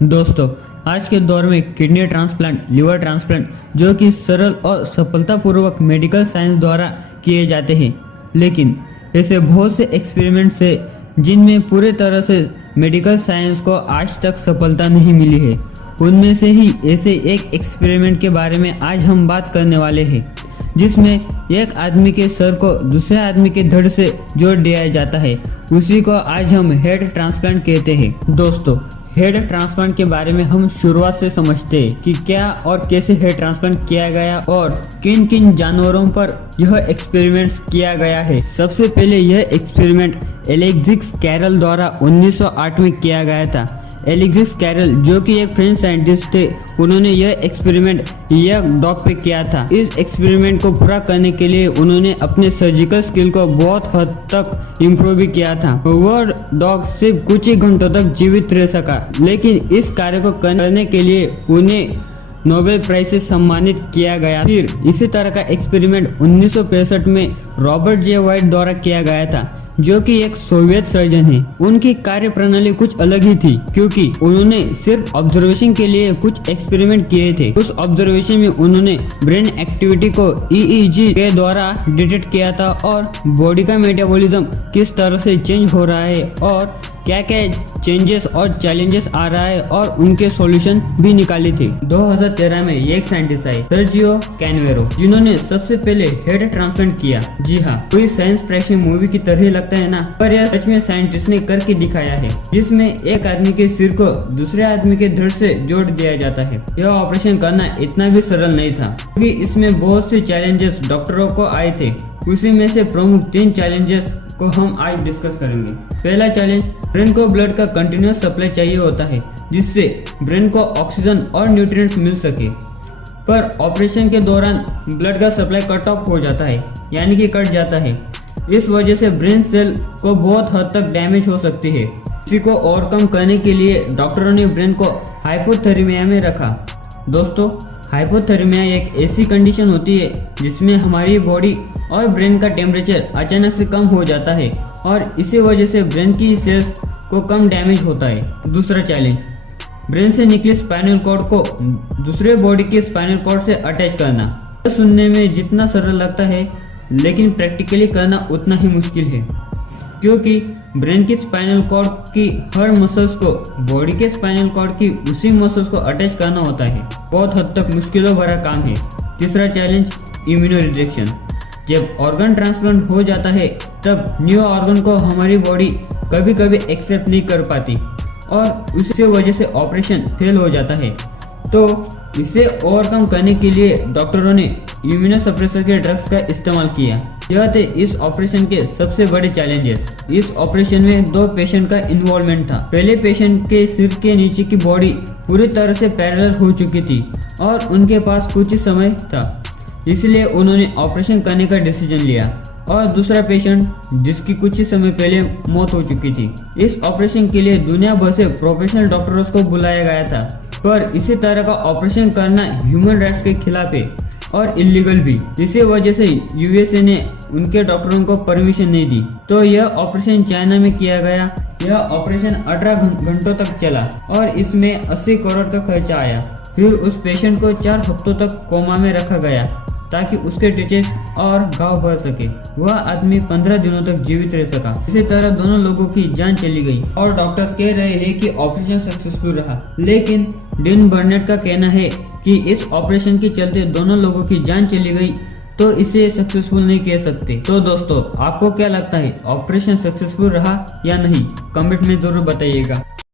दोस्तों, आज के दौर में किडनी ट्रांसप्लांट, लिवर ट्रांसप्लांट जो कि सरल और सफलतापूर्वक मेडिकल साइंस द्वारा किए जाते हैं, लेकिन ऐसे बहुत से एक्सपेरिमेंट्स हैं जिनमें पूरे तरह से मेडिकल साइंस को आज तक सफलता नहीं मिली है। उनमें से ही ऐसे एक एक्सपेरिमेंट के बारे में आज हम बात करने वाले हैं, जिसमें एक आदमी के सर को दूसरे आदमी के धड़ से जोड़ दिया जाता है। उसी को आज हम हेड ट्रांसप्लांट कहते हैं। दोस्तों, हेड ट्रांसप्लांट के बारे में हम शुरुआत से समझते हैं कि क्या और कैसे हेड ट्रांसप्लांट किया गया और किन किन जानवरों पर यह एक्सपेरिमेंट किया गया है। सबसे पहले यह एक्सपेरिमेंट एलेक्सिस कैरल द्वारा 1908 में किया गया था। एलेक्सिस कैरल जो कि एक फ्रेंच साइंटिस्ट थे, उन्होंने यह एक्सपेरिमेंट यह डॉग पे किया था। इस एक्सपेरिमेंट को पूरा करने के लिए उन्होंने अपने सर्जिकल स्किल को बहुत हद तक इम्प्रूव भी किया था। वह डॉग सिर्फ कुछ ही घंटों तक जीवित रह सका, लेकिन इस कार्य को करने के लिए उन्हें नोबेल प्राइज से सम्मानित किया गया। फिर इसी तरह का एक्सपेरिमेंट 1965 में रॉबर्ट जे वाइट द्वारा किया गया था, जो कि एक सोवियत सर्जन है। उनकी कार्य प्रणाली कुछ अलग ही थी, क्योंकि उन्होंने सिर्फ ऑब्जर्वेशन के लिए कुछ एक्सपेरिमेंट किए थे। उस ऑब्जर्वेशन में उन्होंने ब्रेन एक्टिविटी को EEG के द्वारा डिटेक्ट किया था और बॉडी का मेटाबॉलिज्म किस तरह से चेंज हो रहा है और क्या क्या चेंजेस और चैलेंजेस आ रहा है, और उनके सॉल्यूशन भी निकाले थे। 2013 में एक साइंटिस्ट आए, सर्जियो कैनवेरो, जिन्होंने सबसे पहले हेड ट्रांसप्लांट किया। जी हाँ, कोई साइंस फिक्शन मूवी की तरह ही लगता है ना, पर यह सच में साइंटिस्ट ने करके दिखाया है, जिसमें एक आदमी के सिर को दूसरे आदमी के धड़ से जोड़ दिया जाता है। यह ऑपरेशन करना इतना भी सरल नहीं था, क्योंकि इसमें बहुत से चैलेंजेस डॉक्टरों को आए थे। उसी में से प्रमुख 3 चैलेंजेस को हम आज डिस्कस करेंगे। पहला चैलेंज, ब्रेन को ब्लड का कंटिन्यूअस सप्लाई चाहिए होता है, जिससे ब्रेन को ऑक्सीजन और न्यूट्रिएंट्स मिल सके। पर ऑपरेशन के दौरान ब्लड का सप्लाई कट ऑफ हो जाता है, यानी कि कट जाता है। इस वजह से ब्रेन सेल को बहुत हद तक डैमेज हो सकती है। इसी को ओवरकम करने के लिए डॉक्टरों ने ब्रेन को हाइपोथर्मिया में रखा। दोस्तों, हाइपोथर्मिया एक ऐसी कंडीशन होती है जिसमें हमारी बॉडी और ब्रेन का टेम्परेचर अचानक से कम हो जाता है, और इसी वजह से ब्रेन की सेल्स को कम डैमेज होता है। दूसरा चैलेंज, ब्रेन से निकली स्पाइनल कॉर्ड को दूसरे बॉडी के स्पाइनल कॉर्ड से अटैच करना। सुनने में जितना सरल लगता है, लेकिन प्रैक्टिकली करना उतना ही मुश्किल है, क्योंकि ब्रेन की स्पाइनल कॉर्ड की हर मसल्स को बॉडी के स्पाइनल कॉर्ड की उसी मसल्स को अटैच करना होता है। बहुत हद तक मुश्किलों भरा काम है। तीसरा चैलेंज, इम्यूनो रिजेक्शन। जब ऑर्गन ट्रांसप्लांट हो जाता है, तब न्यू ऑर्गन को हमारी बॉडी कभी कभी एक्सेप्ट नहीं कर पाती, और उसी वजह से ऑपरेशन फेल हो जाता है। तो इसे ओवरकम करने के लिए डॉक्टरों ने इम्यूनो सप्रेसर के ड्रग्स का इस्तेमाल किया। यह थे इस ऑपरेशन के सबसे बड़े चैलेंजेस। इस ऑपरेशन में 2 पेशेंट का इन्वॉल्वमेंट था। पहले पेशेंट के सिर के नीचे की बॉडी पूरी तरह से पैरेलल हो चुकी थी और उनके पास कुछ ही समय था, इसलिए उन्होंने ऑपरेशन करने का डिसीजन लिया। और दूसरा पेशेंट, जिसकी कुछ ही समय पहले मौत हो चुकी थी। इस ऑपरेशन के लिए दुनिया भर से प्रोफेशनल डॉक्टर्स को बुलाया गया था, पर इसी तरह का ऑपरेशन करना ह्यूमन राइट्स के खिलाफ है और इलीगल भी। इसी वजह से USA ने उनके डॉक्टरों को परमिशन नहीं दी। तो यह ऑपरेशन चाइना में किया गया। यह ऑपरेशन 18 घंटों तक चला और इसमें 80 करोड़ का खर्चा आया। फिर उस पेशेंट को 4 हफ्तों तक कोमा में रखा गया, ताकि उसके टिचेस और घाव भर सके। वह आदमी 15 दिनों तक जीवित रह सका। इसी तरह दोनों लोगों की जान चली गई और डॉक्टर्स कह रहे हैं कि ऑपरेशन सक्सेसफुल रहा। लेकिन डीन बर्नेट का कहना है कि इस ऑपरेशन के चलते दोनों लोगों की जान चली गई, तो इसे सक्सेसफुल नहीं कह सकते। तो दोस्तों, आपको क्या लगता है, ऑपरेशन सक्सेसफुल रहा या नहीं? कमेंट में जरूर बताइएगा।